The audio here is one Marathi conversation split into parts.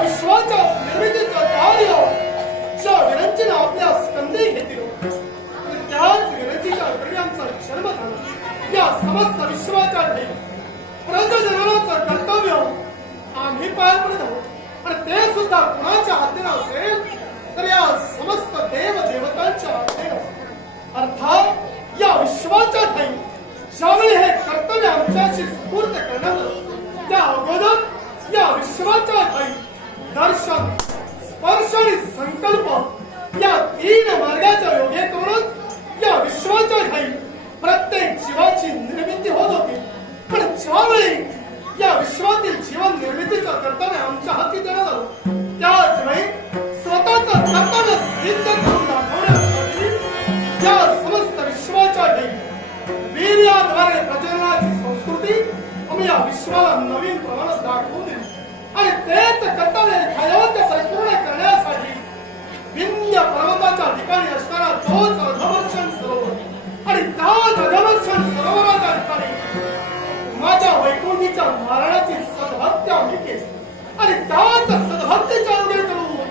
विश्वाच्या निर्मितीचं कार्य ज्या विरंचीनं आपल्या स्कंदे घेतील त्याच विरंचीच्या प्रियांचा जन्म झाला या समस्त विश्वाच्या ठाई प्रजजनाचं कर्तव्य आम्ही पार पडत आहोत आणि ते सुद्धा कुणाच्या हातीनं असेल तर या समस्त देव देवतांच्या हातीनं अर्थात या विश्वाच्या ठाई ज्यावेळी हे कर्तव्य आमच्याशी स्फूर्त करणार त्या अगोदर या विश्वाच्या ठाई दर्शन स्पर्श आणि संकल्प या तीन मार्गाच्या योगेतूनच या विश्वाच्या घाई प्रत्येक जीवाची निर्मिती होत होती. पण ज्यावेळी या विश्वातील जीवन निर्मितीचा कर्तव्य आमच्या हाती देण्यात आलं त्याच वेळी स्वतःचा कर्तव्य सिद्ध करून दाखवण्यासाठी या समस्त विश्वाच्या ठाई वीर्याद्वारे प्रजननाची संस्कृती आम्ही या विश्वाला नवीन प्रमाणात दाखवून दिली. आणि तेच कर्तव्य खयोग्य परिपूर्ण करण्यासाठी विंध्य पर्वताच्या ठिकाणी असताना तोच अधवर्षण सरोवर. आणि त्याच अधवर्षण सरोवराच्या ठिकाणी माझ्या वैकुंठीच्या महाराणाची सदहत्या मी केली आणि त्याच सदहत्येच्या उदय करून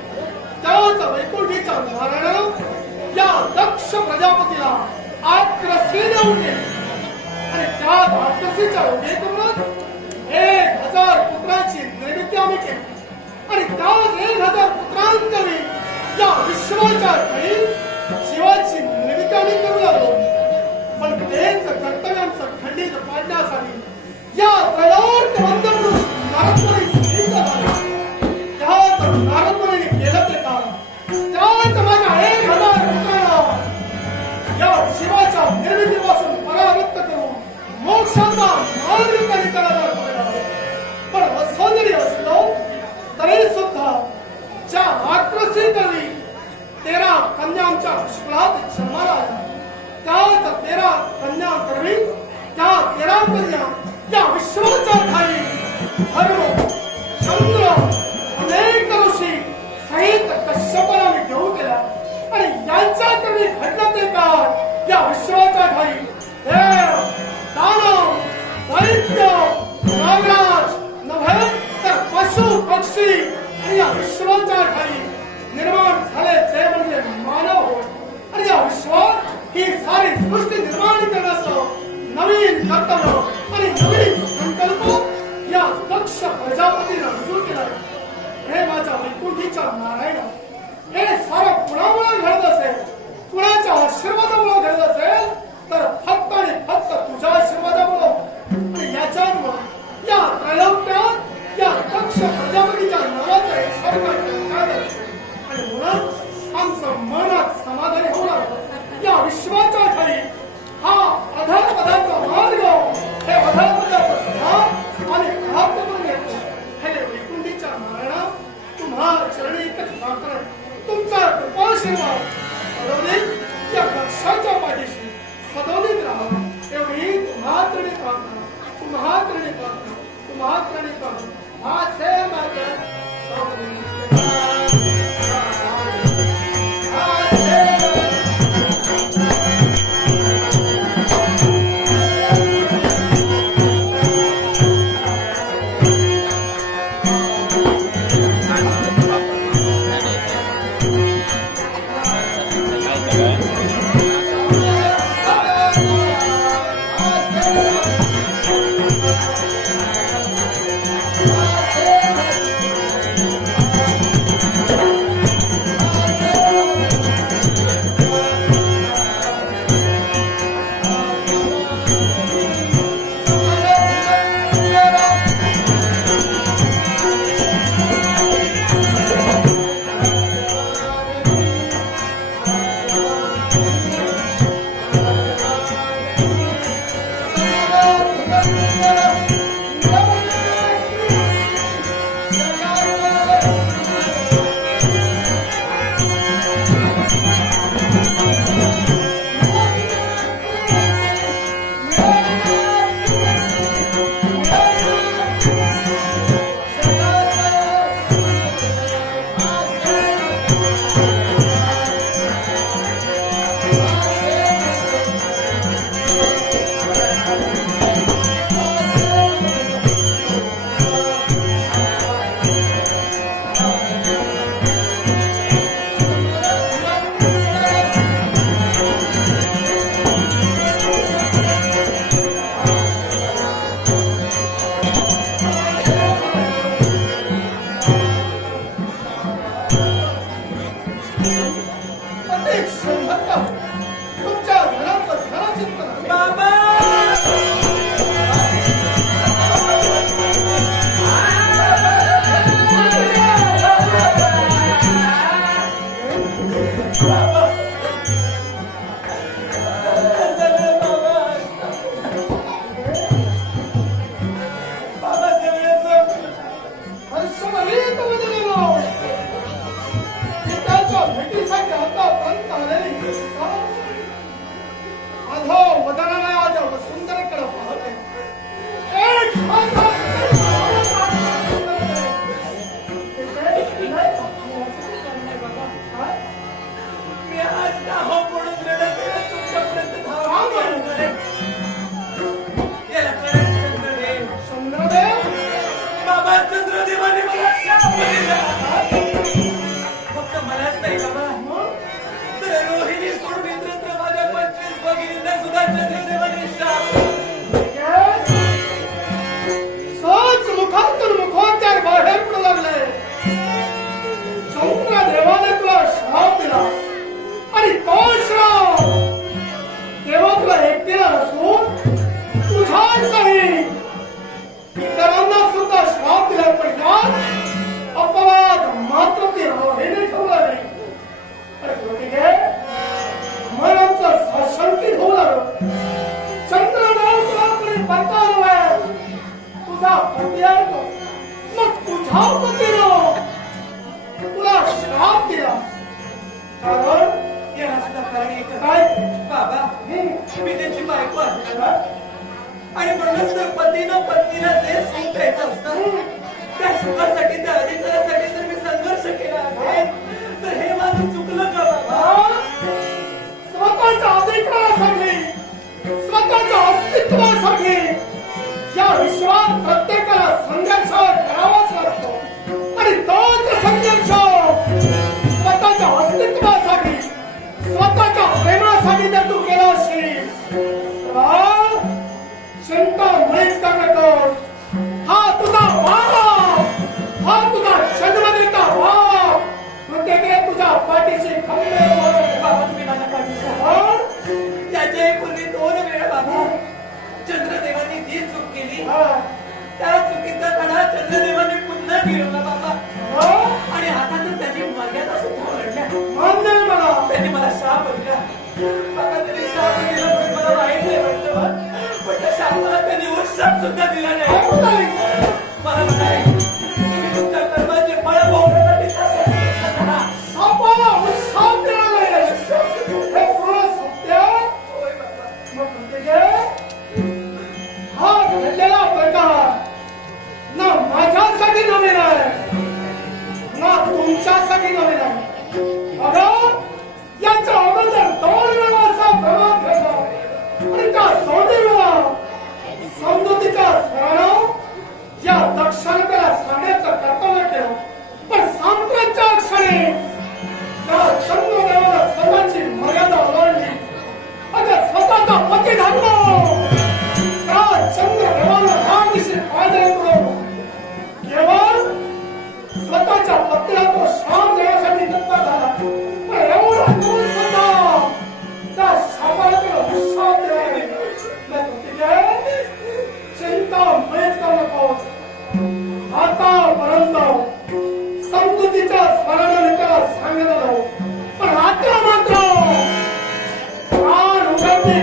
त्याच वैकुंठीच्या महाराणानं या दक्ष प्रजापतीला आक्रसी देऊन केली आणि त्या आक्रसीच्या उदय उदयकरूनच एक हजार पुत्राची निर्मिती आम्ही केली आणि त्याच एक हजार पुत्रांतरी या विश्वाच्या ठाई शिवाची निर्मिती आम्ही करू लागलो पण तेच कर्तव्यांचं खंडित पाडण्यासाठी या त्रयोर्थ बंधन तेरा कन्यांच्या पुष्कळात जन्माला आल्या त्याच तेरा कन्या करवी त्या तेरा कन्या त्या विश्वाच्या ठाई. धर्म चंद्र अनेक ऋषी सहित कश्यपाने घेऊ गेला आणि यांच्या करवी घडलं ते काय? या विश्वाच्या ठाई. देव दानव वैकुंठीच्या नारायण. हे सारं कुणामुळे घडत असेल? नागरे तुमचा कृपा सेवा सदवलीत या पक्षाच्या पाठीशी सदवलीत राहा. एवढी तुम्हा त्रणी प्रार्थना तुम्हा त्रणी प्रार्थना तुम्हा त्रणी प्रार्थना हा सेवा सदवलीत फक्त मलाच नाही बाबा. मग तुझा काय बाबा मी त्याची बायको आणि म्हणूनच तर पतीनं पत्नीला जे सुख द्यायचं असतं त्या सुखासाठी त्या अधिकारासाठी तर त्याचा पत्र तो श्राम देण्यासाठी दत्ता झाला. पण एवढा कोण होता त्या सापडतो श्राम देण्यासाठी चिंता मयच नको आतापर्यंत समजुतीच्या स्मरणाने त्याला सांगितलं पण आता मात्र प्राण उघडते